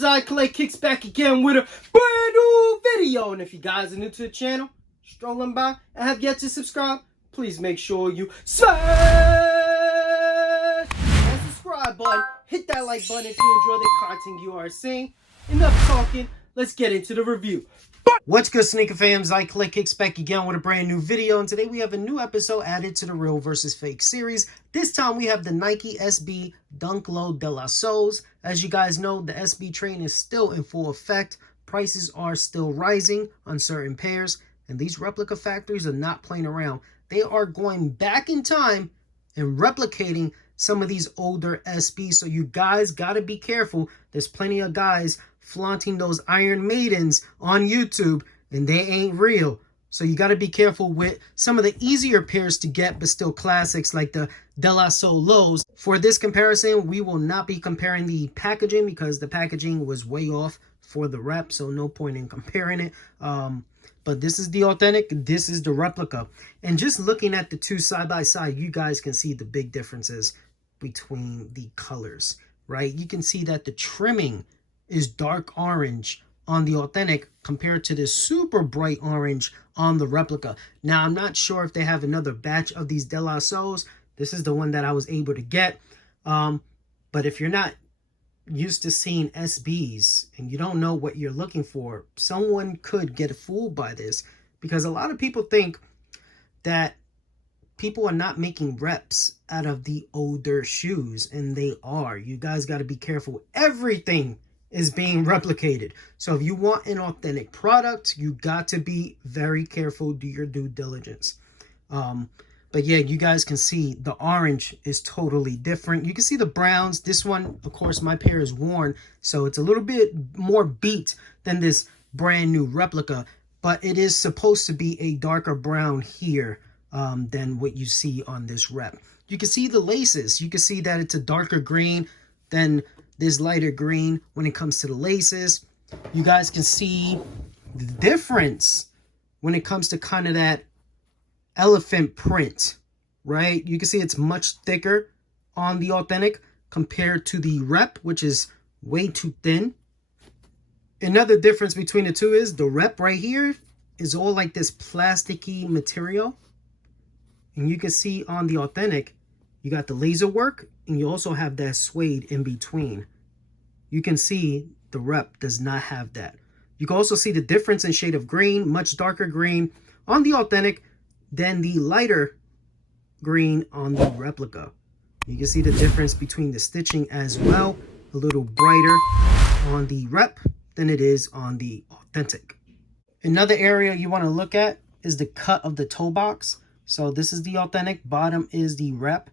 Fams, eb.kicks back again with a brand new video. And if you guys are new to the channel, strolling by and have yet to subscribe, please make sure you smash that subscribe button. Hit that like button if you enjoy the content you are seeing. Enough talking, let's get into the review. What's good, sneaker fams? eb.kicks back again with a brand new video, and today we have a new episode added to the Real versus Fake series. This time we have the Nike SB Dunk Low de la Souls. As you guys know, the SB train is still in full effect. Prices are still rising on certain pairs, and these replica factories are not playing around. They are going back in time and replicating some of these older SBs, so you guys got to be careful. There's plenty of guys flaunting those Iron Maidens on YouTube, and they ain't real. So you got to be careful with some of the easier pairs to get, but still classics like the De La Soul Lows. For this comparison, we will not be comparing the packaging because the packaging was way off for the rep, so no point in comparing it. But this is the authentic, this is the replica. And just looking at the two side by side, you guys can see the big differences between the colors, right? You can see that the trimming is dark orange on the authentic compared to the super bright orange on the replica. Now, I'm not sure if they have another batch of these De La Souls. This is the one that I was able to get. But if you're not used to seeing SBs and you don't know what you're looking for, someone could get fooled by this, because a lot of people think that people are not making reps out of the older shoes, and they are. You guys got to be careful. Everything is being replicated. So if you want an authentic product, you got to be very careful, do your due diligence. But yeah, you guys can see the orange is totally different. You can see the browns. This one, of course, my pair is worn, so it's a little bit more beat than this brand new replica, but it is supposed to be a darker brown here than what you see on this rep. You can see the laces. You can see that it's a darker green than this lighter green when it comes to the laces. You guys can see the difference when it comes to kind of that elephant print, right? You can see it's much thicker on the authentic compared to the rep, which is way too thin. Another difference between the two is the rep right here is all like this plasticky material. And you can see on the authentic, you got the laser work, and you also have that suede in between. You can see the rep does not have that. You can also see the difference in shade of green, much darker green on the authentic than the lighter green on the replica. You can see the difference between the stitching as well, a little brighter on the rep than it is on the authentic. Another area you want to look at is the cut of the toe box. So this is the authentic, bottom is the rep.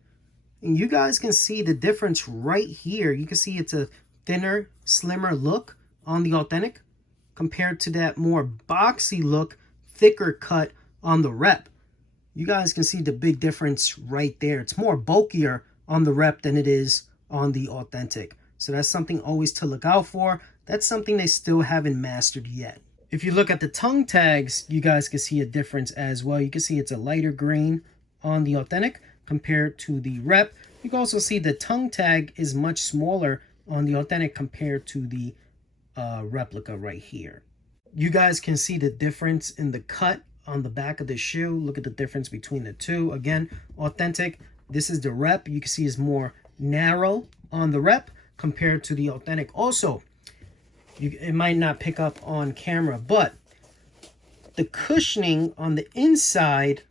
And you guys can see the difference right here. You can see it's a thinner, slimmer look on the authentic compared to that more boxy look, thicker cut on the rep. You guys can see the big difference right there. It's more bulkier on the rep than it is on the authentic. So that's something always to look out for. That's something they still haven't mastered yet. If you look at the tongue tags, you guys can see a difference as well. You can see it's a lighter green on the authentic compared to the rep. You can also see the tongue tag is much smaller on the authentic compared to the replica right here. You guys can see the difference in the cut on the back of the shoe. Look at the difference between the two. Again, authentic, this is the rep. You can see is more narrow on the rep compared to the authentic. Also, it might not pick up on camera, but the cushioning on the inside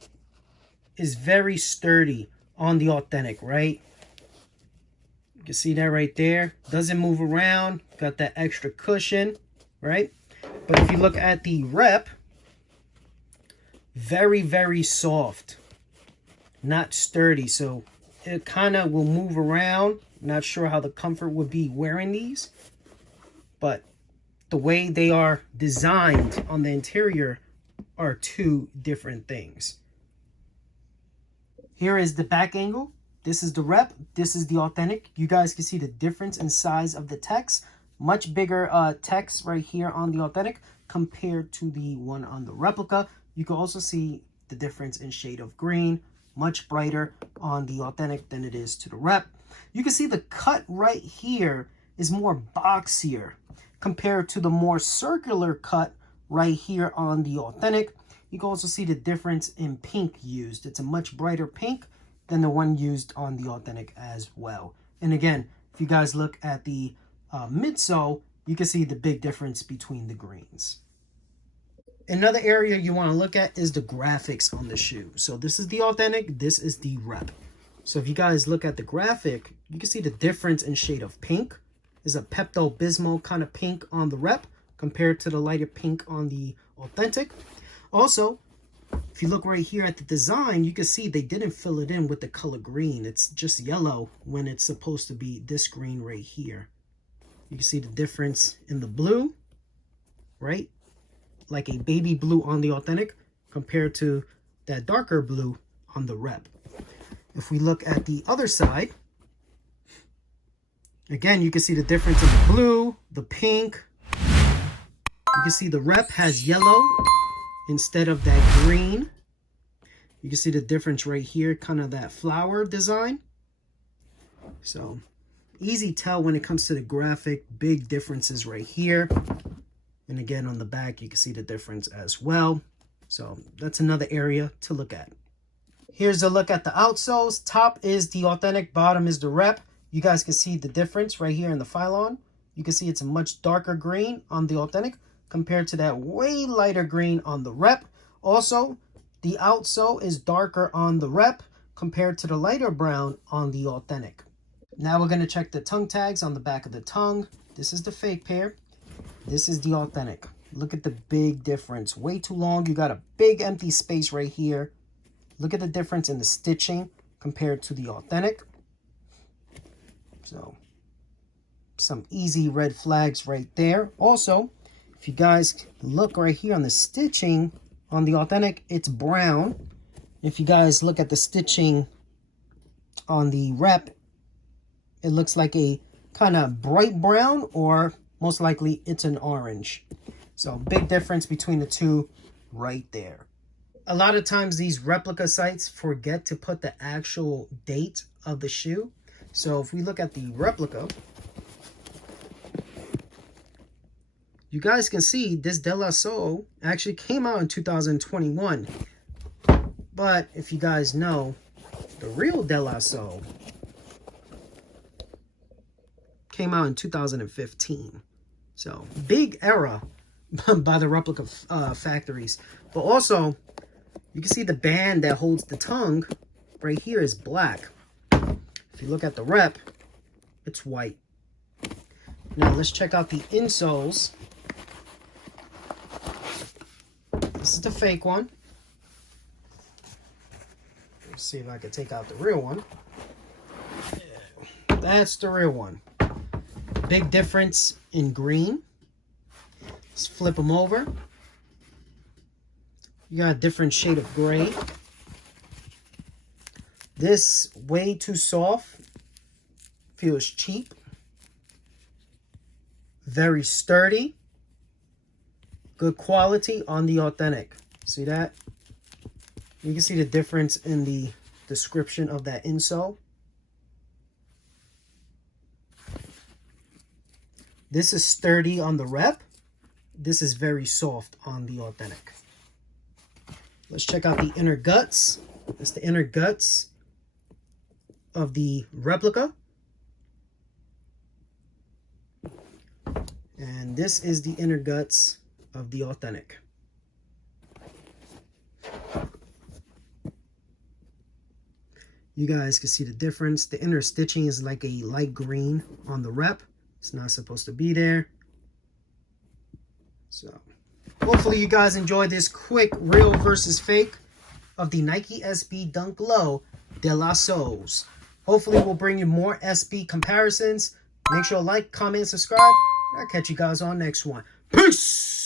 is very sturdy on the authentic, right? You can see that right there. Doesn't move around. Got that extra cushion, right? But if you look at the rep, very, very soft. Not sturdy. So it kind of will move around. Not sure how the comfort would be wearing these. But the way they are designed on the interior are two different things. Here is the back angle. This is the rep. This is the authentic. You guys can see the difference in size of the text. Much bigger text right here on the authentic compared to the one on the replica. You can also see the difference in shade of green. Much brighter on the authentic than it is to the rep. You can see the cut right here is more boxier. compared to the more circular cut right here on the Authentic. You can also see the difference in pink used. It's a much brighter pink than the one used on the Authentic as well. And again, if you guys look at the midsole, you can see the big difference between the greens. Another area you want to look at is the graphics on the shoe. So this is the Authentic, this is the Rep. So if you guys look at the graphic, you can see the difference in shade of pink. There's a Pepto-Bismol kind of pink on the Rep compared to the lighter pink on the Authentic. Also, if you look right here at the design, you can see they didn't fill it in with the color green. It's just yellow when it's supposed to be this green right here. You can see the difference in the blue, right? Like a baby blue on the Authentic compared to that darker blue on the Rep. If we look at the other side, again, you can see the difference in the blue, the pink. You can see the Rep has yellow instead of that green. You can see the difference right here, kind of that flower design. So easy tell when it comes to the graphic, big differences right here. And again, on the back, you can see the difference as well. So that's another area to look at. Here's a look at the outsoles. Top is the Authentic, bottom is the Rep. You guys can see the difference right here in the Phylon. You can see it's a much darker green on the Authentic compared to that way lighter green on the Rep. Also, the outsole is darker on the Rep compared to the lighter brown on the Authentic. Now we're going to check the tongue tags on the back of the tongue. This is the fake pair. This is the Authentic. Look at the big difference. Way too long. You got a big empty space right here. Look at the difference in the stitching compared to the Authentic. So, some easy red flags right there. Also, if you guys look right here on the stitching on the Authentic, it's brown. If you guys look at the stitching on the Rep, it looks like a kind of bright brown, or most likely it's an orange. So big difference between the two right there. A lot of times these replica sites forget to put the actual date of the shoe. So if we look at the replica, you guys can see this De La Soul actually came out in 2021. But if you guys know, the real De La Soul came out in 2015. So big error by the replica factories. But also, you can see the band that holds the tongue right here is black. If you look at the Rep, it's white. Now let's check out the insoles. This is the fake one. Let's see if I can take out the real one. That's the real one. Big difference in green. Let's flip them over. You got a different shade of gray. This way too soft. Feels cheap. Very sturdy. Good quality on the Authentic. See that? You can see the difference in the description of that insole. This is sturdy on the Rep. This is very soft on the Authentic. Let's check out the inner guts. That's the inner guts of the replica. And this is the inner guts of the Authentic. You guys can see the difference. The inner stitching is like a light green on the Rep. It's not supposed to be there. So hopefully you guys enjoyed this quick real versus fake of the Nike SB Dunk Low De La Souls. Hopefully we'll bring you more SB comparisons. Make sure to like, comment, and subscribe. I'll catch you guys on next one. Peace!